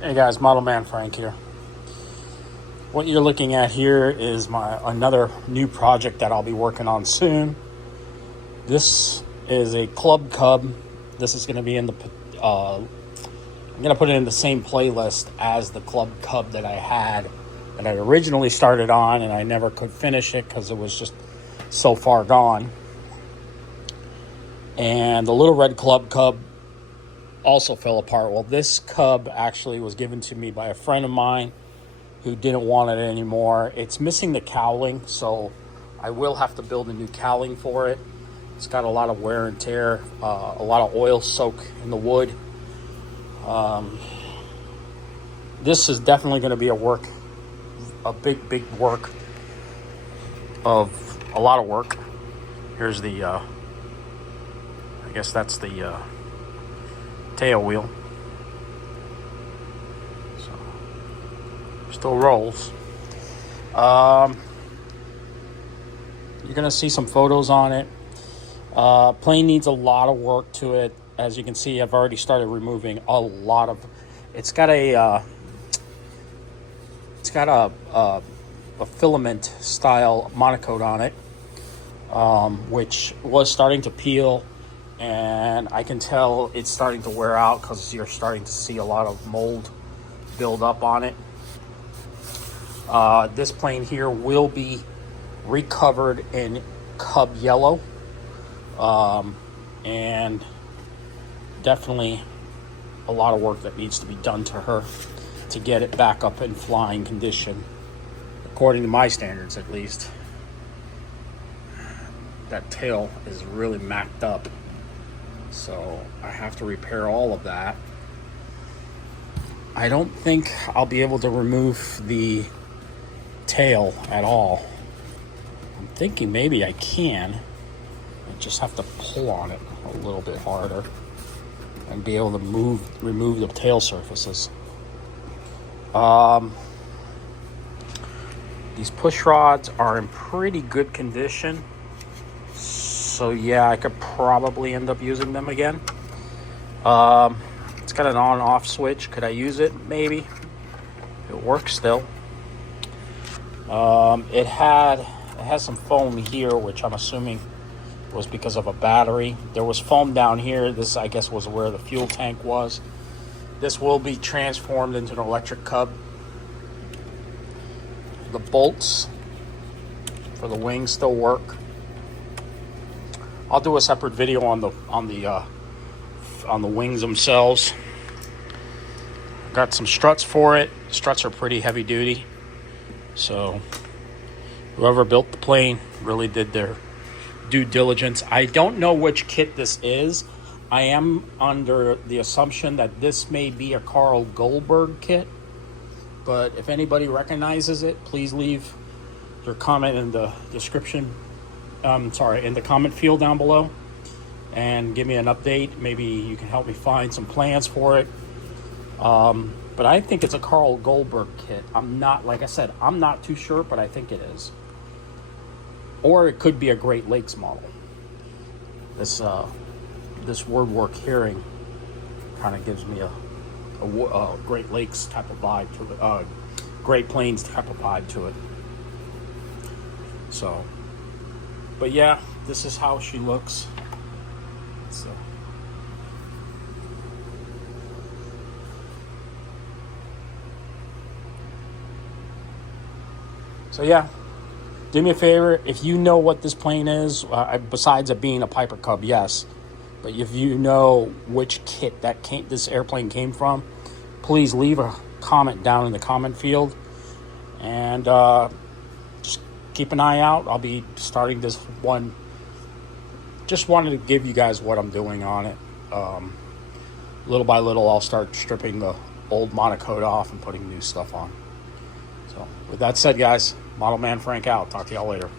Hey guys, Model Man Frank here. What you're looking at here is another new project that I'll be working on soon. This is a Club Cub. This is going to be in the I'm going to put it in the same playlist as the Club Cub that I originally started on, and I never could finish it because it was just so far gone. And the little red Club Cub also fell apart. Well, this Cub actually was given to me by a friend of mine who didn't want it anymore. It's missing the cowling, so I will have to build a new cowling for it. It's got a lot of wear and tear, a lot of oil soak in the wood. This is definitely going to be a big work of a lot of work. Here's the, I guess that's the tail wheel. So still rolls. You're gonna see some photos on it. Plane needs a lot of work to it. As you can see, I've already started removing a lot of. It's got a filament style monocoat on it, which was starting to peel, and I can tell it's starting to wear out because you're starting to see a lot of mold build up on it. This plane here will be recovered in Cub Yellow, and definitely a lot of work that needs to be done to her to get it back up in flying condition, according to my standards at least. That tail is really macked up, so I have to repair all of that. I don't think I'll be able to remove the tail at all. I'm thinking maybe I can. I just have to pull on it a little bit harder and be able to remove the tail surfaces. These push rods are in pretty good condition, so yeah, I could probably end up using them again. It's got an on-off switch. Could I use it? Maybe. It works still. It has some foam here, which I'm assuming was because of a battery. There was foam down here. This, I guess, was where the fuel tank was. This will be transformed into an electric Cub. The bolts for the wings still work. I'll do a separate video on the wings themselves. Got some struts for it. Struts are pretty heavy duty, so whoever built the plane really did their due diligence. I don't know which kit this is. I am under the assumption that this may be a Carl Goldberg kit, but if anybody recognizes it, please leave your comment in the description. In the comment field down below, and give me an update. Maybe you can help me find some plans for it. But I think it's a Carl Goldberg kit. Like I said, I'm not too sure, but I think it is. Or it could be a Great Lakes model. This wordwork hearing kind of gives me a Great Lakes type of vibe to it, Great Plains type of vibe to it. So, but yeah, this is how she looks. So yeah, do me a favor, if you know what this plane is, besides it being a Piper Cub, yes, but if you know which kit this airplane came from, please leave a comment down in the comment field, and just keep an eye out. I'll be starting this one. Just wanted to give you guys what I'm doing on it. Little by little, I'll start stripping the old monocoat off and putting new stuff on. So with that said, guys, Model Man Frank out. Talk to y'all later.